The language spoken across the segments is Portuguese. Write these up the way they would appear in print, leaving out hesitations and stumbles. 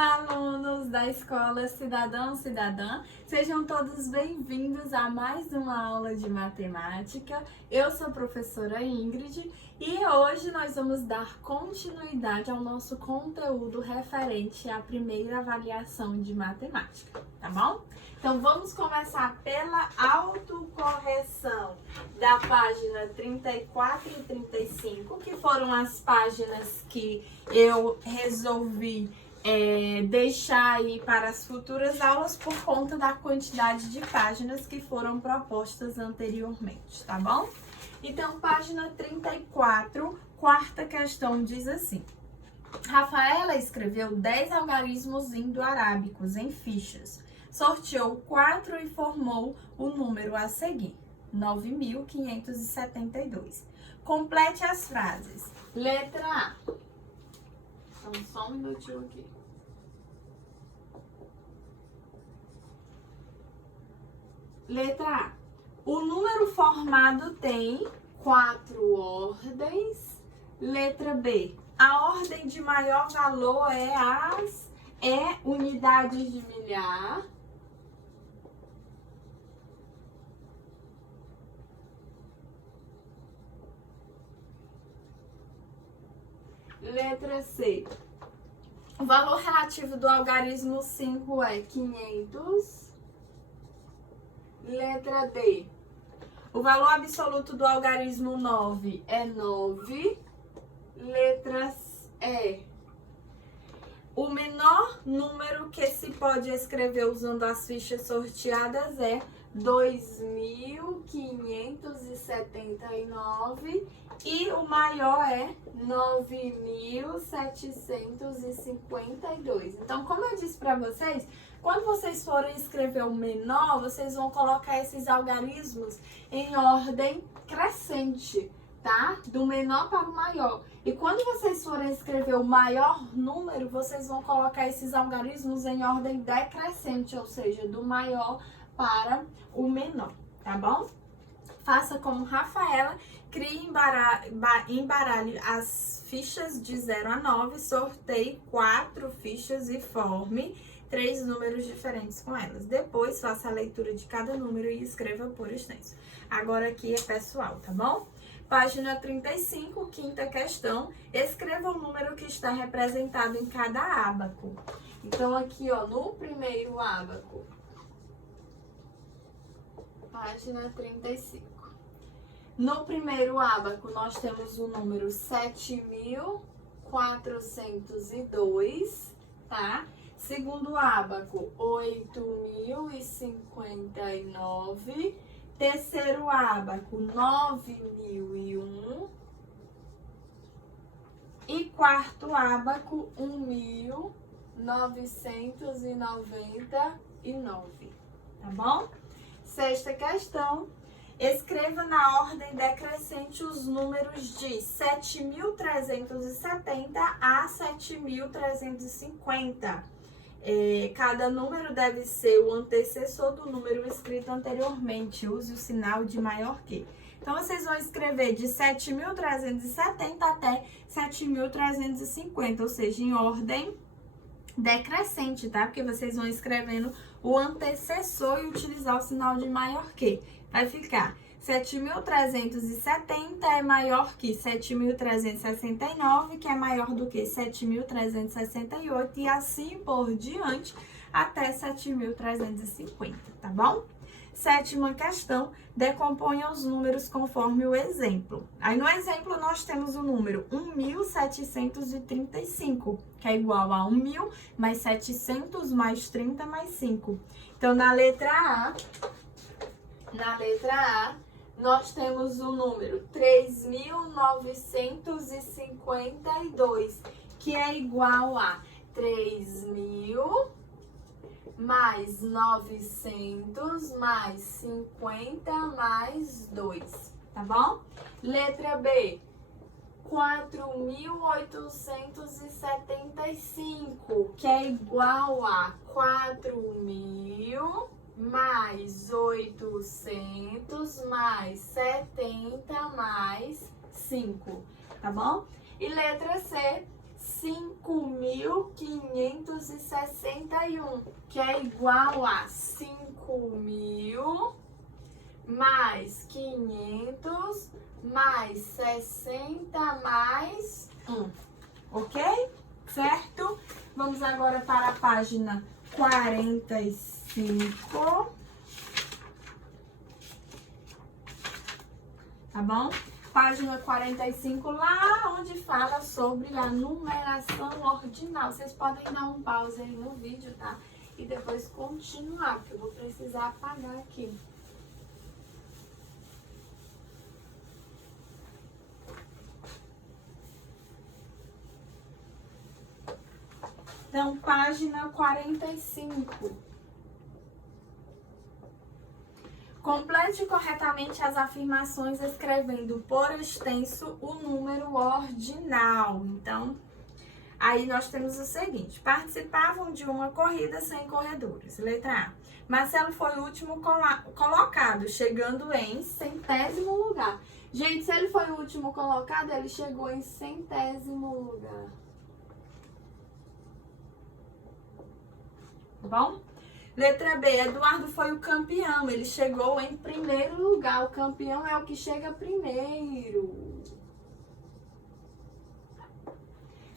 Olá, alunos da Escola Cidadão Cidadã, sejam todos bem-vindos a mais uma aula de matemática. Eu sou a professora Ingrid e hoje nós vamos dar continuidade ao nosso conteúdo referente à primeira avaliação de matemática, tá bom? Então vamos começar pela autocorreção da página 34 e 35, que foram as páginas que eu resolvi deixar aí para as futuras aulas por conta da quantidade de páginas que foram propostas anteriormente, tá bom? Então, página 34, quarta questão diz assim: Rafaela escreveu 10 algarismos indo-arábicos em fichas, sorteou 4 e formou o número a seguir, 9.572. Complete as frases. Letra A. Então, só um minutinho aqui. Letra A. O número formado tem 4 ordens. Letra B. A ordem de maior valor é unidades de milhar. Letra C. O valor relativo do algarismo 5 é 500. Letra D. O valor absoluto do algarismo 9 é 9. Letra E. O menor número que se pode escrever usando as fichas sorteadas é 2.579 e o maior é 9.752. Então, como eu disse para vocês, quando vocês forem escrever o menor, vocês vão colocar esses algarismos em ordem crescente, tá? Do menor para o maior. E quando vocês forem escrever o maior número, vocês vão colocar esses algarismos em ordem decrescente, ou seja, do maior para o menor, tá bom? Faça como Rafaela, crie e embaralhe as fichas de 0 a 9, sorteie 4 fichas e forme 3 números diferentes com elas. Depois, faça a leitura de cada número e escreva por extenso. Agora aqui é pessoal, tá bom? Página 35, quinta questão. Escreva o número que está representado em cada ábaco. Então, aqui, ó, no primeiro ábaco, página 35. No primeiro ábaco, nós temos o número 7.402, tá? Segundo ábaco, 8.059. Terceiro ábaco, 9.001. E quarto ábaco, 1.999. Tá bom? Sexta questão. Escreva na ordem decrescente os números de 7.370 a 7.350. Cada número deve ser o antecessor do número escrito anteriormente. Use o sinal de maior que. Então, vocês vão escrever de 7.370 até 7.350, ou seja, em ordem decrescente, tá? Porque vocês vão escrevendo o antecessor e utilizar o sinal de maior que. Vai ficar 7.370 é maior que 7.369, que é maior do que 7.368 e assim por diante até 7.350, tá bom? Sétima questão, decomponha os números conforme o exemplo. Aí no exemplo nós temos o número 1.735, que é igual a 1.000 mais 700 mais 30 mais 5. Então na letra A, nós temos o número 3.952, que é igual a 3.000 mais 900 mais 50 mais 2, tá bom? Letra B, 4.875, que é igual a 4.000 mais 800 mais 70 mais 5, tá bom? E letra C, 5.561, que é igual a 5.000 mais 500 mais 60 mais 1, ok? Certo? Vamos agora para a página 45, tá bom? Página 45, lá onde fala sobre a numeração ordinal. Vocês podem dar um pause aí no vídeo, tá? E depois continuar, porque eu vou precisar apagar aqui. Então, página 45. Complete corretamente as afirmações escrevendo por extenso o número ordinal. Então, aí nós temos o seguinte: participavam de uma corrida sem corredores. Letra A. Marcelo foi o último colocado, chegando em 100º lugar. Gente, se ele foi o último colocado, ele chegou em 100º lugar. Tá bom? Letra B, Eduardo foi o campeão, ele chegou em primeiro lugar. O campeão é o que chega primeiro.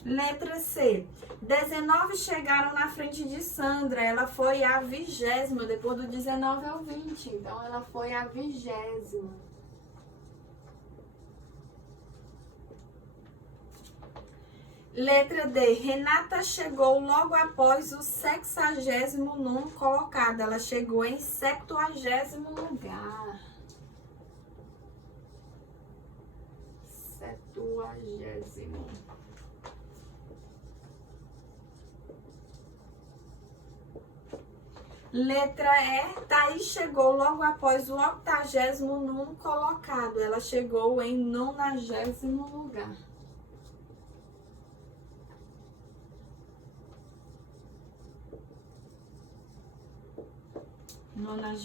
Letra C, 19 chegaram na frente de Sandra, ela foi a 20ª, depois do 19 é o 20, então ela foi a 20ª. Letra D, Renata chegou logo após o 69º colocado. Ela chegou em 70º lugar. 70º. Letra E, Thaís chegou logo após o 89º colocado. Ela chegou em 90º lugar. Lugar.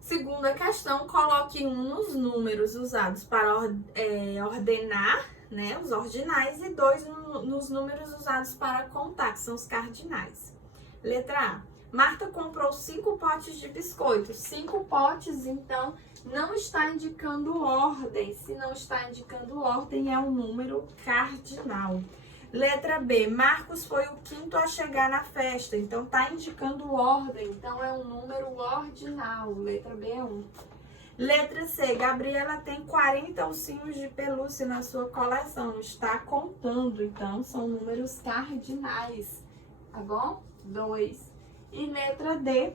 Segunda questão, coloque um nos números usados para ordenar, né, os ordinais, e 2 nos números usados para contar, que são os cardinais. Letra A. Marta comprou 5 potes de biscoitos. 5 potes, então, não está indicando ordem. Se não está indicando ordem, é um número cardinal. Letra B, Marcos foi o 5º a chegar na festa, então tá indicando ordem, então é um número ordinal. Letra B é 1. Letra C, Gabriela tem 40 ursinhos de pelúcia na sua coleção, está contando, então são números cardinais, tá bom? 2. E letra D,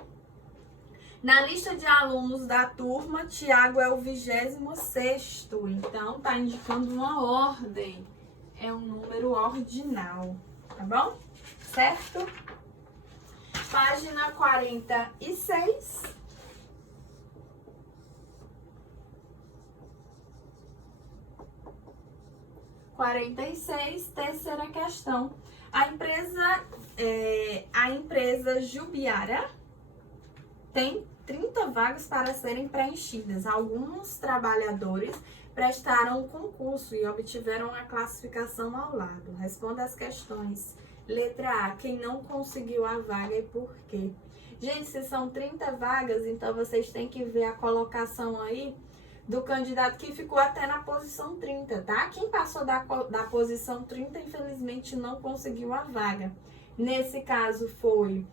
na lista de alunos da turma, Tiago é o 26º, então tá indicando uma ordem. É um número ordinal, tá bom? Certo? Página 46. Terceira questão. A empresa Jubiara tem 30 vagas para serem preenchidas. Alguns trabalhadores prestaram o concurso e obtiveram a classificação ao lado. Responda as questões. Letra A, quem não conseguiu a vaga e por quê? Gente, se são 30 vagas, então vocês têm que ver a colocação aí do candidato que ficou até na posição 30, tá? Quem passou da posição 30, infelizmente, não conseguiu a vaga. Nesse caso foi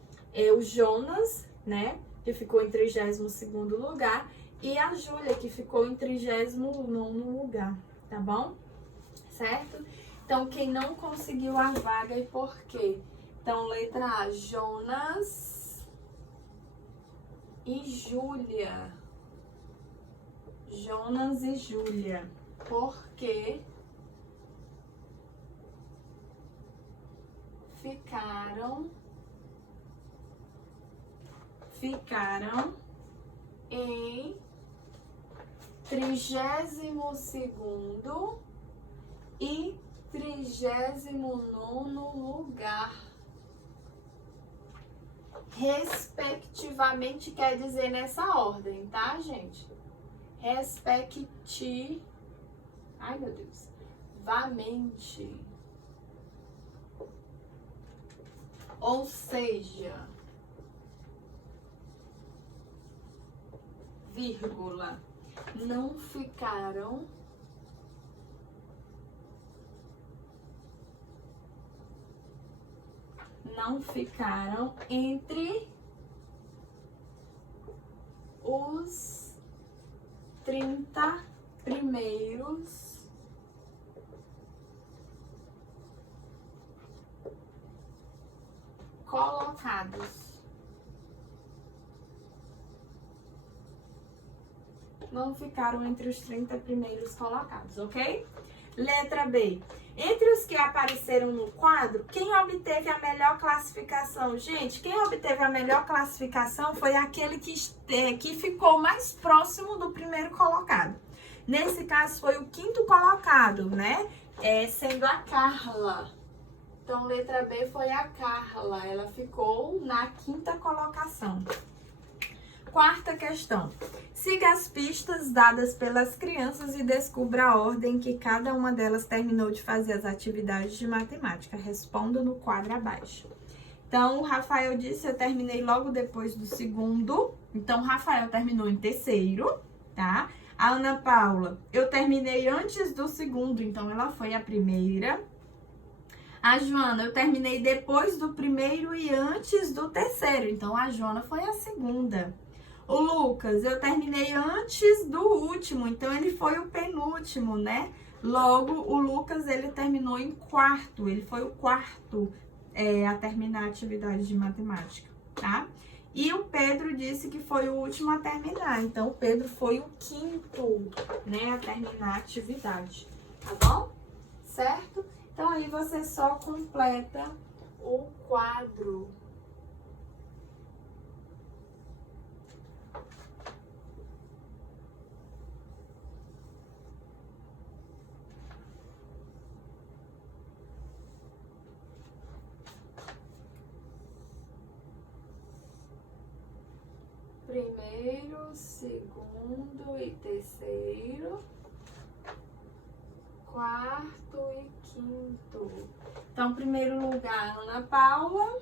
o Jonas, né? Que ficou em 32º lugar. E a Júlia, que ficou em 39º lugar, tá bom? Certo? Então, quem não conseguiu a vaga e por quê? Então, letra A, Jonas e Júlia. Jonas e Júlia. Por quê? Ficaram em 32º e 39º lugar, respectivamente, quer dizer nessa ordem, tá, gente? Ai, meu Deus. exclusivamente. Ou seja, vírgula, não ficaram entre os 30 primeiros colocados. Não ficaram entre os 30 primeiros colocados, ok? Letra B. Entre os que apareceram no quadro, quem obteve a melhor classificação? Gente, quem obteve a melhor classificação foi aquele que ficou mais próximo do primeiro colocado. Nesse caso, foi o quinto colocado, né? Sendo a Carla. Então, letra B foi a Carla. Ela ficou na quinta colocação. Quarta questão. Siga as pistas dadas pelas crianças e descubra a ordem que cada uma delas terminou de fazer as atividades de matemática. Responda no quadro abaixo. Então, o Rafael disse, eu terminei logo depois do segundo. Então, o Rafael terminou em terceiro, tá? A Ana Paula, eu terminei antes do segundo, então ela foi a primeira. A Joana, eu terminei depois do primeiro e antes do terceiro, então a Joana foi a segunda. O Lucas, eu terminei antes do último, então ele foi o penúltimo, né? Logo, o Lucas, ele terminou em quarto, ele foi o quarto a terminar a atividade de matemática, tá? E o Pedro disse que foi o último a terminar, então o Pedro foi o quinto, né, a terminar a atividade, tá bom? Certo? Então aí você só completa o quadro. Primeiro, segundo e terceiro, quarto e quinto. Então, primeiro lugar, Ana Paula.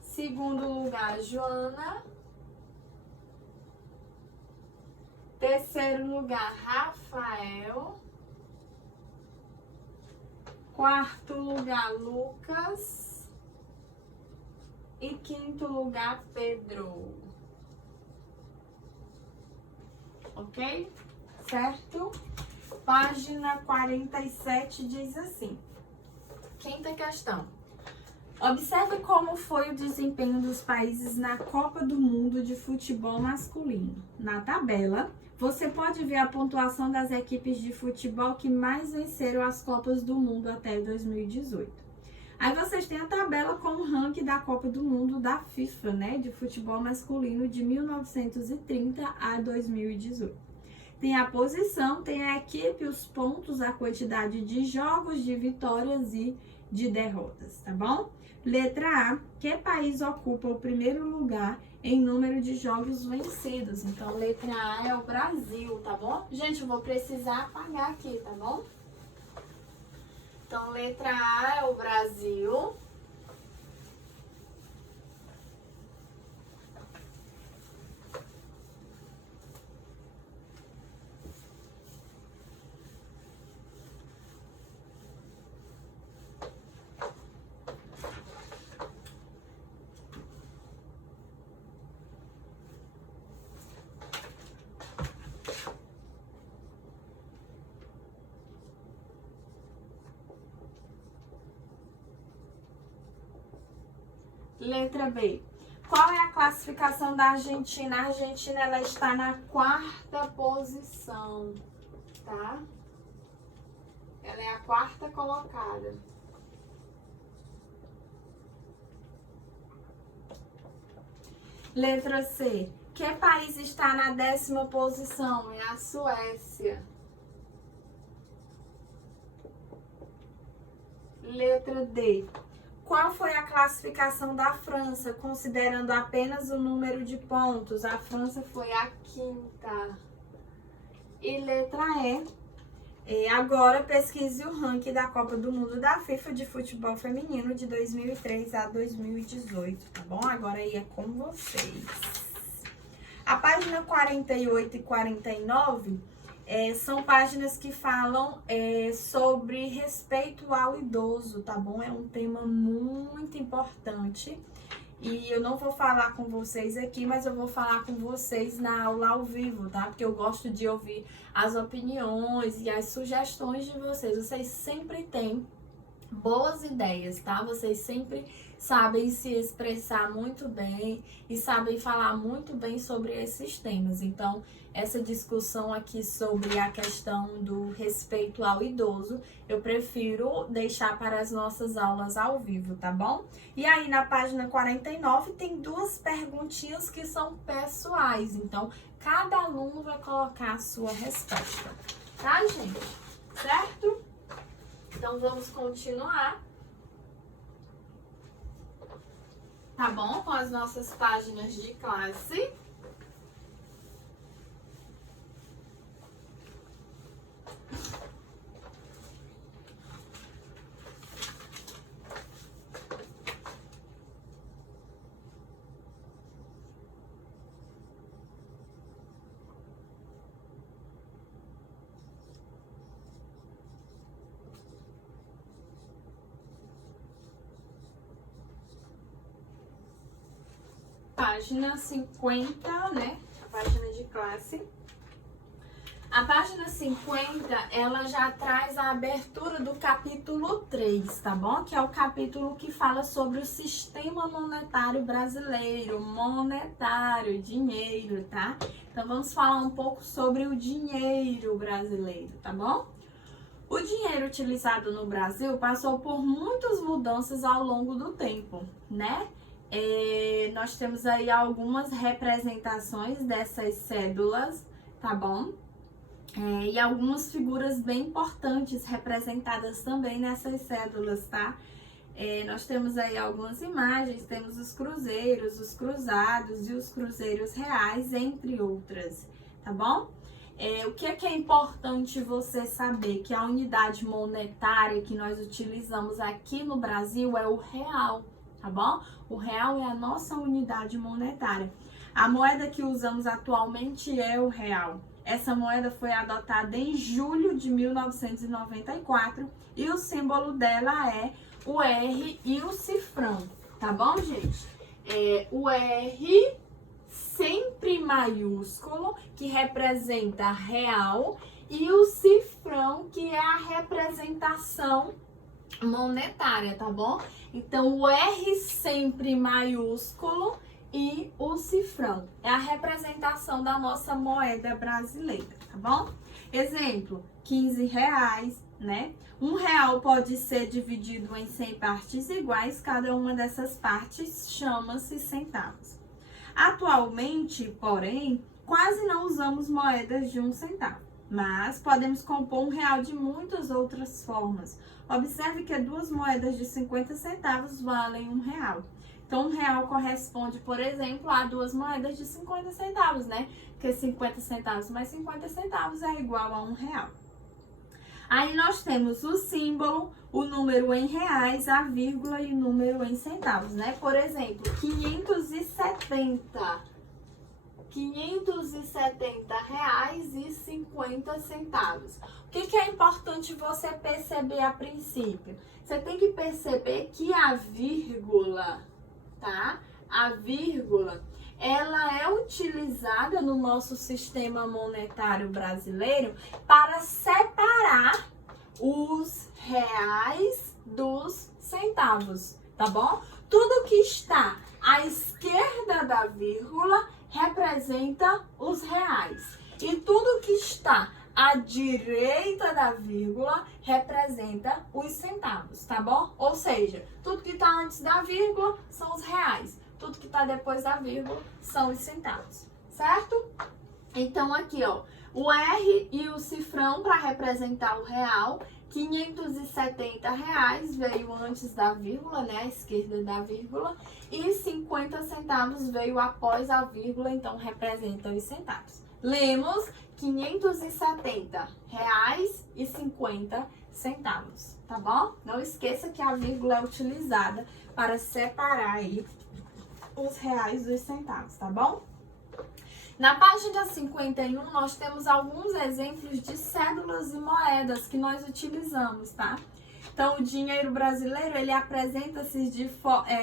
Segundo lugar, Joana. Terceiro lugar, Rafael. Quarto lugar, Lucas. E quinto lugar, Pedro. Ok? Certo? Página 47 diz assim. Quinta questão. Observe como foi o desempenho dos países na Copa do Mundo de Futebol Masculino. Na tabela, você pode ver a pontuação das equipes de futebol que mais venceram as Copas do Mundo até 2018. Aí vocês têm a tabela com o ranking da Copa do Mundo da FIFA, né, de futebol masculino de 1930 a 2018. Tem a posição, tem a equipe, os pontos, a quantidade de jogos, de vitórias e de derrotas, tá bom? Letra A, que país ocupa o primeiro lugar em número de jogos vencidos? Então, letra A é o Brasil, tá bom? Gente, eu vou precisar apagar aqui, tá bom? Então, letra A é o Brasil. Letra B. Qual é a classificação da Argentina? A Argentina, ela está na quarta posição, tá? Ela é a quarta colocada. Letra C. Que país está na 10ª posição? É a Suécia. Letra D. Qual foi a classificação da França, considerando apenas o número de pontos? A França foi a quinta. E letra E, agora pesquise o ranking da Copa do Mundo da FIFA de futebol feminino de 2003 a 2018, tá bom? Agora aí é com vocês. A página 48 e 49 são páginas que falam sobre respeito ao idoso, tá bom? É um tema muito importante. E eu não vou falar com vocês aqui, mas eu vou falar com vocês na aula ao vivo, tá? Porque eu gosto de ouvir as opiniões e as sugestões de vocês. Vocês sempre têm boas ideias, tá? Vocês sempre sabem se expressar muito bem e sabem falar muito bem sobre esses temas. Então, essa discussão aqui sobre a questão do respeito ao idoso, eu prefiro deixar para as nossas aulas ao vivo, tá bom? E aí, na página 49, tem duas perguntinhas que são pessoais. Então, cada aluno vai colocar a sua resposta, tá, gente? Certo? Então, vamos continuar, tá bom? Com as nossas páginas de classe. Página 50, né? A página de classe. A página 50, ela já traz a abertura do capítulo 3, tá bom? Que é o capítulo que fala sobre o sistema monetário brasileiro, monetário, dinheiro, tá? Então, vamos falar um pouco sobre o dinheiro brasileiro, tá bom? O dinheiro utilizado no Brasil passou por muitas mudanças ao longo do tempo, né? Nós temos aí algumas representações dessas cédulas, tá bom? E algumas figuras bem importantes representadas também nessas cédulas, tá? Nós temos aí algumas imagens, temos os cruzeiros, os cruzados e os cruzeiros reais, entre outras, tá bom? O que é importante você saber? Que a unidade monetária que nós utilizamos aqui no Brasil é o real, tá bom? O real é a nossa unidade monetária. A moeda que usamos atualmente é o real. Essa moeda foi adotada em julho de 1994 e o símbolo dela é o R e o cifrão, tá bom, gente? O R sempre maiúsculo, que representa real, e o cifrão, que é a representação monetária, tá bom? Então, o R sempre maiúsculo e o cifrão é a representação da nossa moeda brasileira, tá bom? Exemplo, 15 reais, né? R$1 pode ser dividido em 100 partes iguais, cada uma dessas partes chama-se centavos. Atualmente, porém, quase não usamos moedas de 1 centavo, mas podemos compor R$1 de muitas outras formas. Observe que 2 moedas de 50 centavos valem R$1. Então, R$1 corresponde, por exemplo, a 2 moedas de 50 centavos, né? Porque 50 centavos mais 50 centavos é igual a R$1. Aí nós temos o símbolo, o número em reais, a vírgula e o número em centavos, né? Por exemplo, 570 reais e 50 centavos. O que é importante você perceber a princípio? Você tem que perceber que a vírgula, tá? A vírgula, ela é utilizada no nosso sistema monetário brasileiro para separar os reais dos centavos, tá bom? Tudo que está à esquerda da vírgula representa os reais. E tudo que está à direita da vírgula representa os centavos, tá bom? Ou seja, tudo que está antes da vírgula são os reais. Tudo que está depois da vírgula são os centavos, certo? Então, aqui, ó, o R e o cifrão para representar o real. 570 reais veio antes da vírgula, né, à esquerda da vírgula, e 50 centavos veio após a vírgula, então representa os centavos. Lemos R$ 570,50, tá bom? Não esqueça que a vírgula é utilizada para separar aí os reais dos centavos, tá bom? Na página 51, nós temos alguns exemplos de cédulas e moedas que nós utilizamos, tá? Então, o dinheiro brasileiro, ele apresenta-se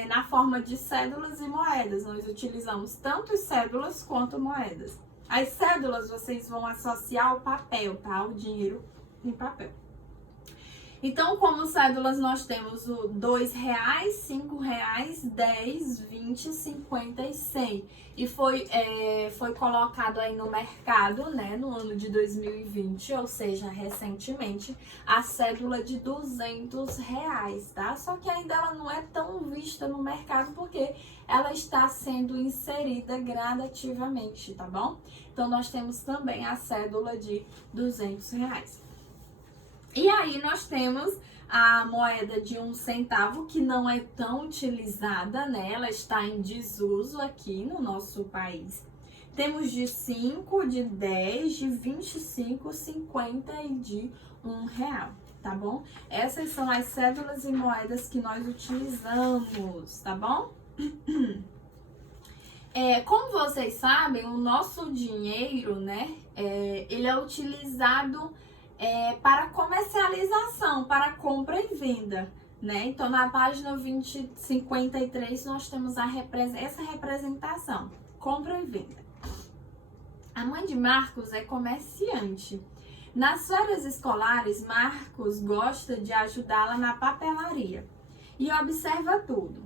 na forma de cédulas e moedas. Nós utilizamos tanto cédulas quanto moedas. As cédulas, vocês vão associar ao papel, tá? O dinheiro em papel. Então, como cédulas, nós temos o R$2, R$5, 10, 20, 50 e 100. E foi colocado aí no mercado, né, no ano de 2020, ou seja, recentemente, a cédula de R$200, tá? Só que ainda ela não é tão vista no mercado porque ela está sendo inserida gradativamente, tá bom? Então, nós temos também a cédula de R$200. E aí nós temos a moeda de 1 centavo, que não é tão utilizada, né? Ela está em desuso aqui no nosso país. Temos de 5, de 10, de 25, 50 e de R$1, tá bom? Essas são as cédulas e moedas que nós utilizamos, tá bom? Como vocês sabem, o nosso dinheiro, né? Ele é utilizado para comercialização, para compra e venda, né? Então, na página 53, nós temos essa representação, compra e venda. A mãe de Marcos é comerciante. Nas férias escolares, Marcos gosta de ajudá-la na papelaria e observa tudo.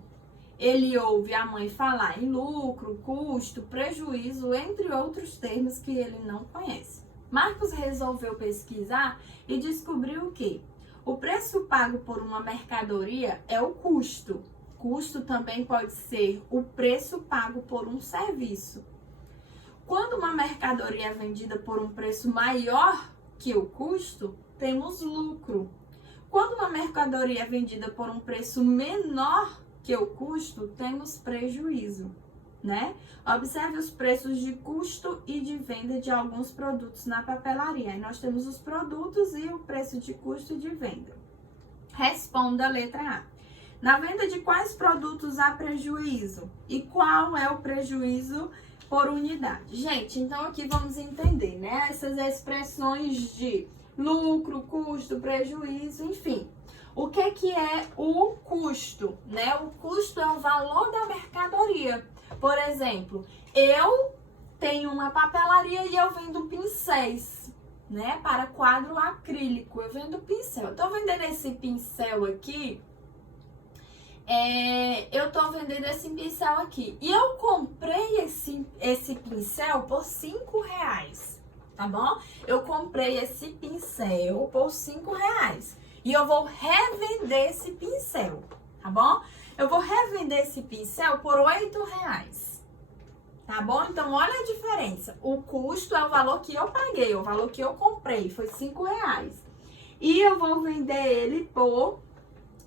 Ele ouve a mãe falar em lucro, custo, prejuízo, entre outros termos que ele não conhece. Marcos resolveu pesquisar e descobriu que o preço pago por uma mercadoria é o custo. Custo também pode ser o preço pago por um serviço. Quando uma mercadoria é vendida por um preço maior que o custo, temos lucro. Quando uma mercadoria é vendida por um preço menor que o custo, temos prejuízo, né? Observe os preços de custo e de venda de alguns produtos na papelaria. Aí nós temos os produtos e o preço de custo e de venda. Responda a letra A. Na venda de quais produtos há prejuízo? E qual é o prejuízo por unidade? Gente, então aqui vamos entender, né? Essas expressões de lucro, custo, prejuízo, enfim. O que é o custo, né? O custo é o valor da mercadoria. Por exemplo, eu tenho uma papelaria e eu vendo pincéis, né? Para quadro acrílico, eu vendo pincel. Eu tô vendendo esse pincel aqui, E eu comprei esse pincel por R$5, tá bom? Eu comprei esse pincel por R$5. E eu vou revender esse pincel, tá bom? Eu vou revender esse pincel por R$8, tá bom? Então, olha a diferença. O custo é o valor que eu paguei, o valor que eu comprei foi R$5. E eu vou vender ele por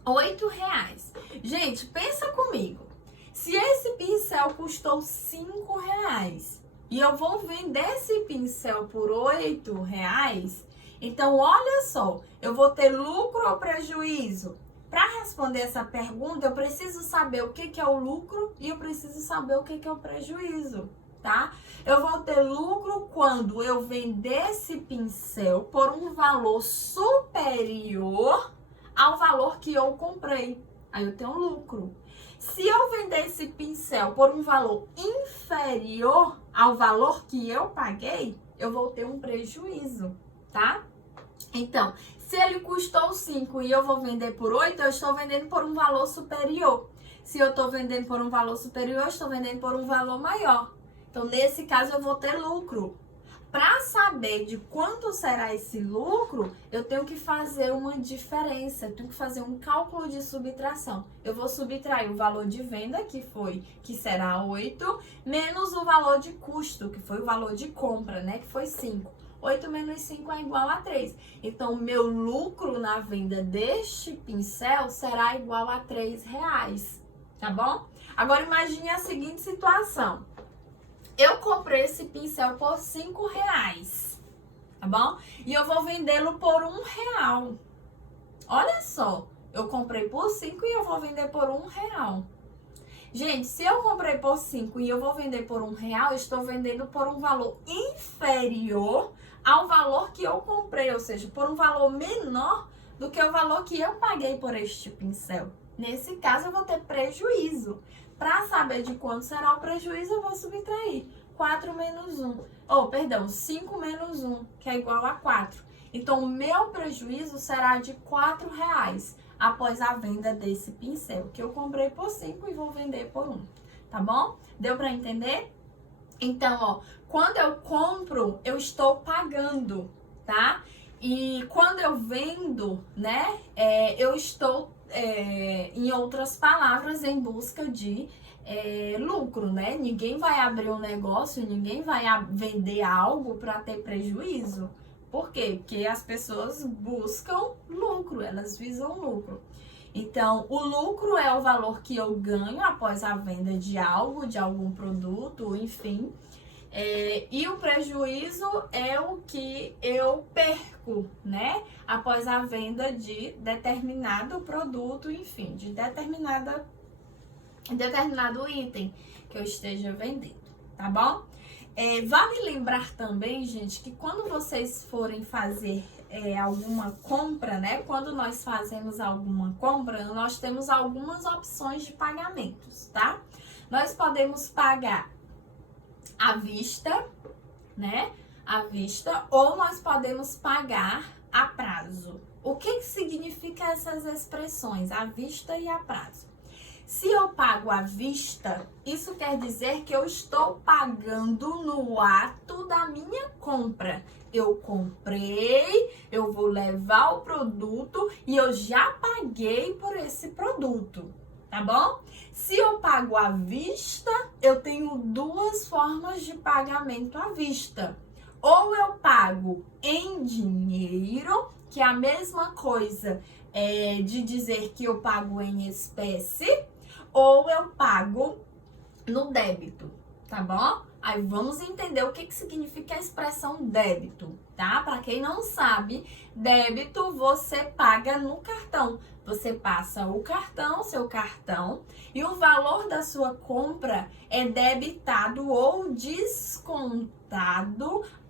R$8. Gente, pensa comigo. Se esse pincel custou R$5 e eu vou vender esse pincel por R$8, então, olha só, eu vou ter lucro ou prejuízo? Para responder essa pergunta, eu preciso saber o que é o lucro e eu preciso saber o que é o prejuízo, tá? Eu vou ter lucro quando eu vender esse pincel por um valor superior ao valor que eu comprei. Aí eu tenho lucro. Se eu vender esse pincel por um valor inferior ao valor que eu paguei, eu vou ter um prejuízo, tá? Então, se ele custou 5 e eu vou vender por 8, eu estou vendendo por um valor superior. Se eu estou vendendo por um valor superior, eu estou vendendo por um valor maior. Então, nesse caso, eu vou ter lucro. Para saber de quanto será esse lucro, eu tenho que fazer uma diferença, eu tenho que fazer um cálculo de subtração. Eu vou subtrair o valor de venda, que será 8, menos o valor de custo, que foi o valor de compra, né, que foi 5. 8 menos 5 é igual a 3. Então, o meu lucro na venda deste pincel será igual a R$3, tá bom? Agora, imagine a seguinte situação. eu comprei esse pincel por R$ 5, tá bom? E eu vou vendê-lo por R$ 1. Olha só, eu comprei por 5 e eu vou vender por R$ 1. Gente, se eu comprei por 5 e eu vou vender por R$ 1, eu estou vendendo por um valor inferior ao valor que eu comprei, ou seja, por um valor menor do que o valor que eu paguei por este pincel. Nesse caso, eu vou ter prejuízo. Para saber de quanto será o prejuízo, eu vou subtrair 4 menos 1. Ou, perdão, 5 menos 1, que é igual a 4. Então, o meu prejuízo será de R$ 4 após a venda desse pincel, que eu comprei por 5 e vou vender por 1, tá bom? Deu para entender? Então, ó, quando eu compro, eu estou pagando, tá? E quando eu vendo, né, eu estou, em outras palavras, em busca de lucro, né? Ninguém vai abrir um negócio, ninguém vai vender algo para ter prejuízo. Por quê? Porque as pessoas buscam lucro, elas visam lucro. Então, o lucro é o valor que eu ganho após a venda de algo, de algum produto, enfim. E o prejuízo é o que eu perco, né? Após a venda de determinado produto, enfim, de determinado item que eu esteja vendendo, tá bom? Vale lembrar também, gente, que quando vocês forem fazer alguma compra, né? Quando nós fazemos alguma compra, nós temos algumas opções de pagamentos, tá? Nós podemos pagar à vista, né? À vista, ou nós podemos pagar a prazo. O que significa essas expressões, à vista e a prazo? Se eu pago à vista, isso quer dizer que eu estou pagando no ato da minha compra. Eu comprei, eu vou levar o produto e eu já paguei por esse produto, tá bom? Se eu pago à vista, eu tenho duas formas de pagamento à vista. Ou eu pago em dinheiro, que é a mesma coisa de dizer que eu pago em espécie, ou eu pago no débito, tá bom? Aí vamos entender o que significa a expressão débito, tá? Para quem não sabe, débito você paga no cartão. Você passa o cartão, seu cartão, e o valor da sua compra é debitado ou descontado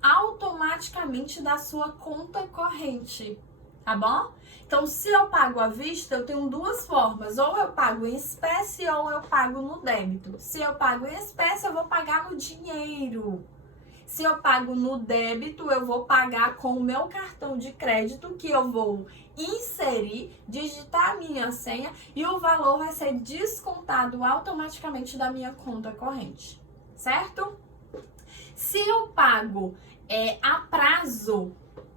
automaticamente da sua conta corrente, tá bom? Então, se eu pago à vista, eu tenho duas formas. Ou eu pago em espécie ou eu pago no débito. Se eu pago em espécie, eu vou pagar no dinheiro. Se eu pago no débito, eu vou pagar com o meu cartão de crédito, que eu vou inserir, digitar a minha senha e o valor vai ser descontado automaticamente da minha conta corrente, certo? Se eu pago a prazo,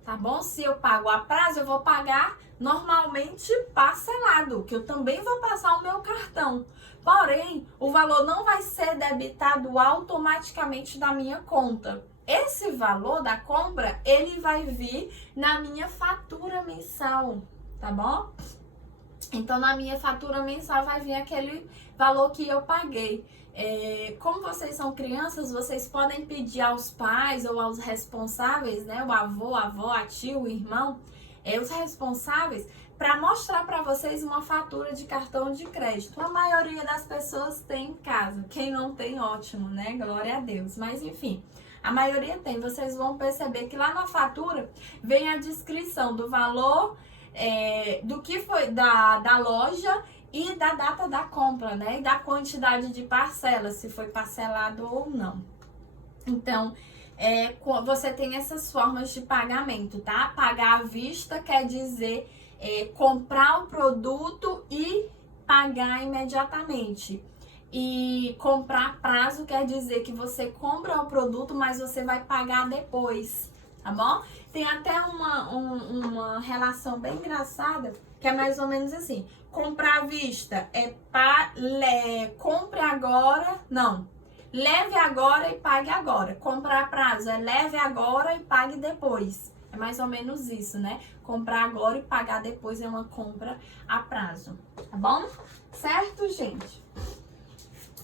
tá bom? Se eu pago a prazo, eu vou pagar normalmente parcelado, que eu também vou passar o meu cartão. Porém, o valor não vai ser debitado automaticamente da minha conta. Esse valor da compra, ele vai vir na minha fatura mensal, tá bom? Então, na minha fatura mensal vai vir aquele valor que eu paguei. Como vocês são crianças, vocês podem pedir aos pais ou aos responsáveis, né? O avô, a avó, a tia, o irmão, os responsáveis, para mostrar para vocês uma fatura de cartão de crédito. A maioria das pessoas tem em casa. Quem não tem, ótimo, né? Glória a Deus. Mas enfim, a maioria tem. Vocês vão perceber que lá na fatura vem a descrição do valor, do que foi da loja e da data da compra, né? E da quantidade de parcelas, se foi parcelado ou não. Então, você tem essas formas de pagamento, tá? Pagar à vista quer dizer comprar o produto e pagar imediatamente. E comprar a prazo quer dizer que você compra o produto, mas você vai pagar depois, tá bom? Tem até uma relação bem engraçada, que é mais ou menos assim. Comprar à vista compre agora, não. Leve agora e pague agora. Comprar a prazo é leve agora e pague depois. É mais ou menos isso, né? Comprar agora e pagar depois é uma compra a prazo, tá bom? Certo, gente?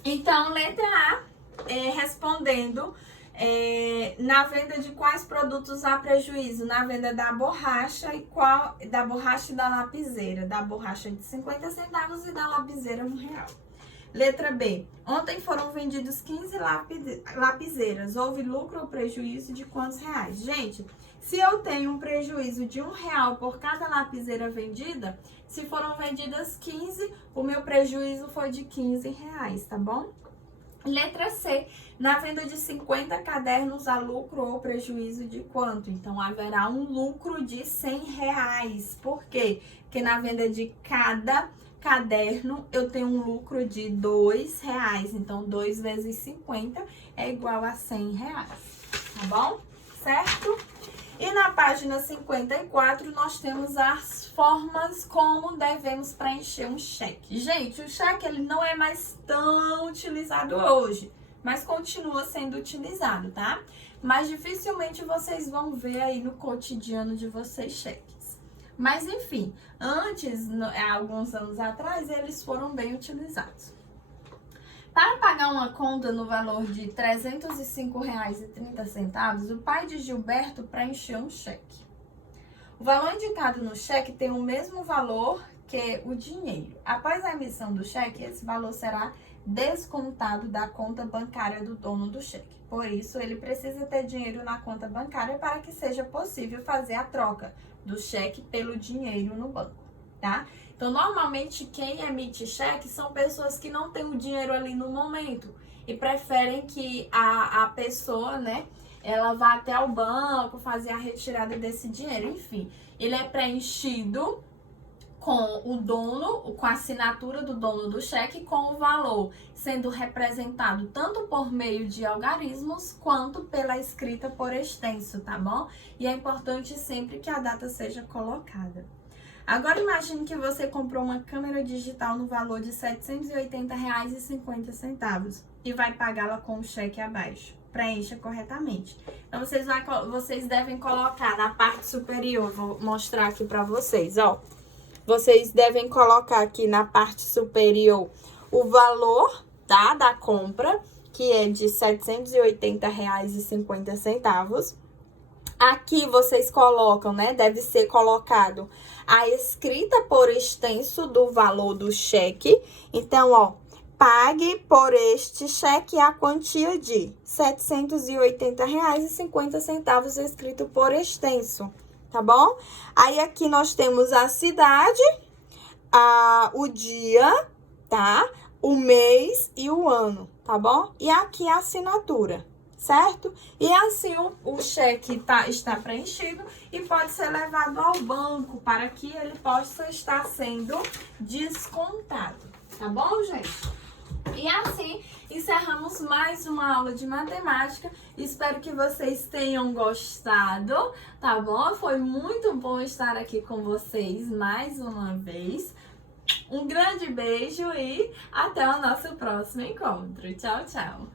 Então, letra A, respondendo na venda de quais produtos há prejuízo. Na venda da borracha da borracha e da lapiseira. Da borracha de 50 centavos e da lapiseira R$1. Letra B. Ontem foram vendidos 15 lapiseiras. Houve lucro ou prejuízo de quantos reais? Gente, se eu tenho um prejuízo de R$1 por cada lapiseira vendida, se foram vendidas 15, o meu prejuízo foi de R$15, tá bom? Letra C. Na venda de 50 cadernos, há lucro ou prejuízo de quanto? Então, haverá um lucro de R$100. Por quê? Porque na venda de cada caderno, eu tenho um lucro de R$2. Então, 2 vezes 50 é igual a R$100, tá bom? Certo? E na página 54, nós temos as formas como devemos preencher um cheque. Gente, o cheque ele não é mais tão utilizado hoje, mas continua sendo utilizado, tá? Mas dificilmente vocês vão ver aí no cotidiano de vocês cheques. Mas enfim, antes, alguns anos atrás, eles foram bem utilizados. Para pagar uma conta no valor de R$ 305,30, o pai de Gilberto preencheu um cheque. O valor indicado no cheque tem o mesmo valor que o dinheiro. Após a emissão do cheque, esse valor será descontado da conta bancária do dono do cheque. Por isso, ele precisa ter dinheiro na conta bancária para que seja possível fazer a troca do cheque pelo dinheiro no banco, tá? Então, normalmente, quem emite cheque são pessoas que não têm o dinheiro ali no momento e preferem que a pessoa, né, ela vá até o banco fazer a retirada desse dinheiro. Enfim, ele é preenchido com o dono, com a assinatura do dono do cheque, com o valor sendo representado tanto por meio de algarismos quanto pela escrita por extenso, tá bom? E é importante sempre que a data seja colocada. Agora imagine que você comprou uma câmera digital no valor de R$ 780,50 e vai pagá-la com o cheque abaixo. Preencha corretamente. Então, vocês devem colocar na parte superior, vou mostrar aqui para vocês, ó. Vocês devem colocar aqui na parte superior o valor, tá, da compra, que é de R$ 780,50. Aqui vocês colocam, né? Deve ser colocado a escrita por extenso do valor do cheque. Então, ó, pague por este cheque a quantia de R$ 780,50 escrito por extenso, tá bom? Aí aqui nós temos a cidade, o dia, tá? O mês e o ano, tá bom? E aqui a assinatura. Certo? E assim o cheque está preenchido e pode ser levado ao banco para que ele possa estar sendo descontado. Tá bom, gente? E assim encerramos mais uma aula de matemática. Espero que vocês tenham gostado, tá bom? Foi muito bom estar aqui com vocês mais uma vez. Um grande beijo e até o nosso próximo encontro. Tchau, tchau!